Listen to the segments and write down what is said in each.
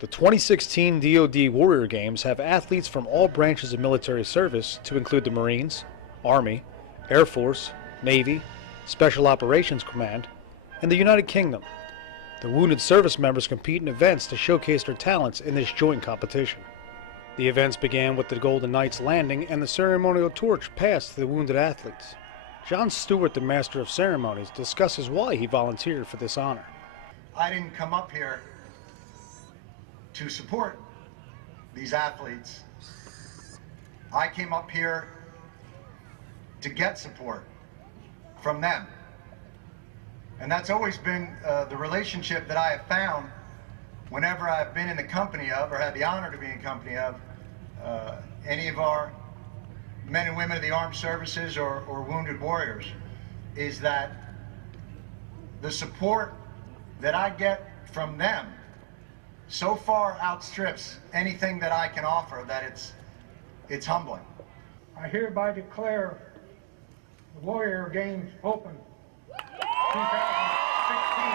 The 2016 DOD Warrior Games have athletes from all branches of military service to include the Marines, Army, Air Force, Navy, Special Operations Command, and the United Kingdom. The wounded service members compete in events to showcase their talents in this joint competition. The events began with the Golden Knights landing and the ceremonial torch passed to the wounded athletes. John Stewart, the Master of Ceremonies, discusses why he volunteered for this honor. I didn't come up here to support these athletes. I came up here to get support from them. And that's always been the relationship that I have found whenever I've been in the company of, or had the honor to be in company of, any of our men and women of the armed services or wounded warriors, is that the support that I get from them so far outstrips anything that I can offer that it's humbling. I hereby declare the Warrior Games open 2016.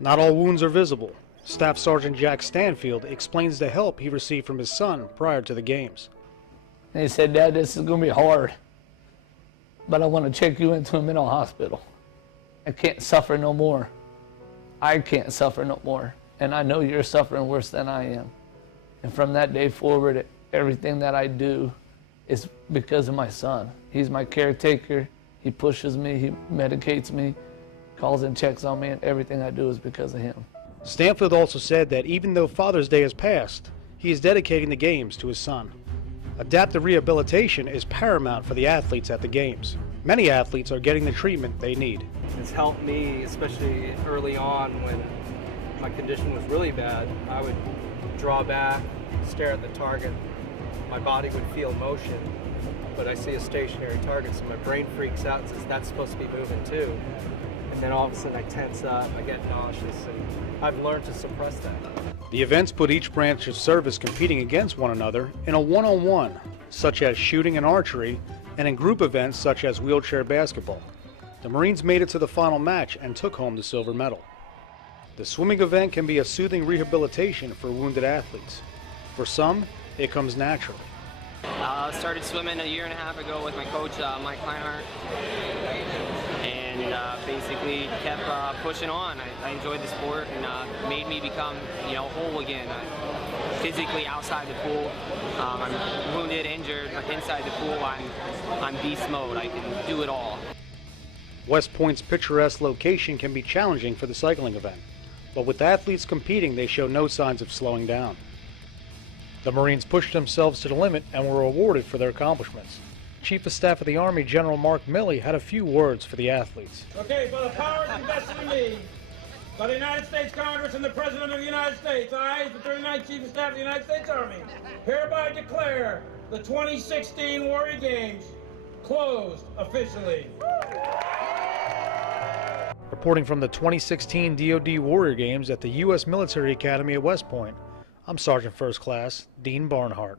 Not all wounds are visible. Staff Sergeant Jack Stanfield explains the help he received from his son prior to the games. And he said, "Dad, this is going to be hard, but I want to check you into a mental hospital. I can't suffer no more. I can't suffer no more. And I know you're suffering worse than I am." And from that day forward, everything that I do is because of my son. He's my caretaker. He pushes me, he medicates me, calls and checks on me, and everything I do is because of him. Stanfield also said that even though Father's Day has passed, he is dedicating the games to his son. Adaptive rehabilitation is paramount for the athletes at the games. Many athletes are getting the treatment they need. It's helped me, especially early on when my condition was really bad. I would draw back, stare at the target. My body would feel motion, but I see a stationary target, so my brain freaks out and says, that's supposed to be moving too. And then all of a sudden I tense up, I get nauseous, and I've learned to suppress that. The events put each branch of service competing against one another in a one-on-one, such as shooting and archery, and in group events such as wheelchair basketball. The Marines made it to the final match and took home the silver medal. The swimming event can be a soothing rehabilitation for wounded athletes. For some, it comes naturally. I started swimming a year and a half ago with my coach, Mike Kleinhardt, and basically kept pushing on. I enjoyed the sport, and made me become, whole again. Physically outside the pool, I'm wounded, injured. Inside the pool, I'm beast mode. I can do it all. West Point's picturesque location can be challenging for the cycling event, but with athletes competing, they show no signs of slowing down. The Marines pushed themselves to the limit and were rewarded for their accomplishments. Chief of Staff of the Army General Mark Milley had a few words for the athletes. Okay, by the powers invested in me by the United States Congress and the President of the United States, I, the 39th Chief of Staff of the United States Army, hereby declare the 2016 Warrior Games closed officially. Reporting from the 2016 DOD Warrior Games at the U.S. Military Academy at West Point, I'm Sergeant First Class Deane Barnhart.